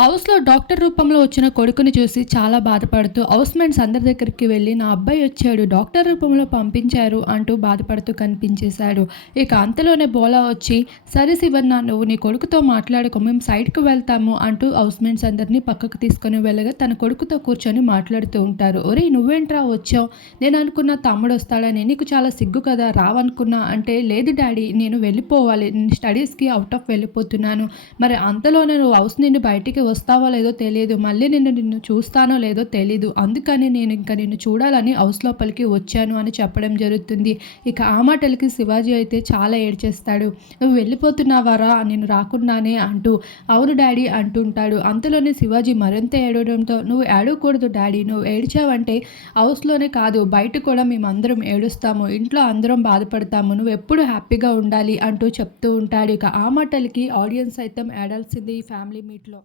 హౌస్లో డాక్టర్ రూపంలో వచ్చిన కొడుకుని చూసి చాలా బాధపడుతూ హౌస్ మేట్స్ అందరి దగ్గరికి వెళ్ళి నా అబ్బాయి వచ్చాడు డాక్టర్ రూపంలో పంపించారు అంటూ బాధపడుతూ కనిపించేశాడు. ఇక అంతలోనే బోలా వచ్చి సరే శివన్న నువ్వు నీ కొడుకుతో మాట్లాడుకో మేము సైడ్కి వెళ్తాము అంటూ హౌస్ మేట్స్ అందరినీ పక్కకు తీసుకొని వెళ్ళగా తన కొడుకుతో కూర్చొని మాట్లాడుతూ ఉంటారు. ఒరే నువ్వేంట్రా వచ్చావు? నేను అనుకున్న తమ్ముడు వస్తాడని నీకు చాలా సిగ్గు కదా రావనుకున్నా అంటే లేదు డాడీ నేను వెళ్ళిపోవాలి నేను స్టడీస్కి అవుట్ ఆఫ్ వెళ్ళిపోతున్నాను. మరి అంతలోనే నువ్వు హౌస్ నుండి బయటికి వస్తావో లేదో తెలియదు. మళ్ళీ నేను నిన్ను చూస్తానో లేదో తెలీదు. అందుకని నేను ఇంకా నిన్ను చూడాలని హౌస్ లోపలికి వచ్చాను అని చెప్పడం జరుగుతుంది. ఇక ఆ మాటలకి శివాజీ అయితే చాలా ఏడ్చేస్తాడు. నువ్వు వెళ్ళిపోతున్నావారా? నేను రాకుండానే అంటూ అవును డాడీ అంటుంటాడు. అంతలోనే శివాజీ మరింత ఏడవడంతో నువ్వు ఏడవకూడదు డాడీ. నువ్వు ఏడ్చావంటే హౌస్లోనే కాదు బయట కూడా మేమందరం ఏడుస్తాము. ఇంట్లో అందరం బాధపడతాము. నువ్వు ఎప్పుడు హ్యాపీగా ఉండాలి అంటూ చెప్తూ ఉంటాడు. ఇక ఆ మాటలకి ఆడియన్స్ అయితే ఏడాల్సింది ఈ ఫ్యామిలీ మీట్లో.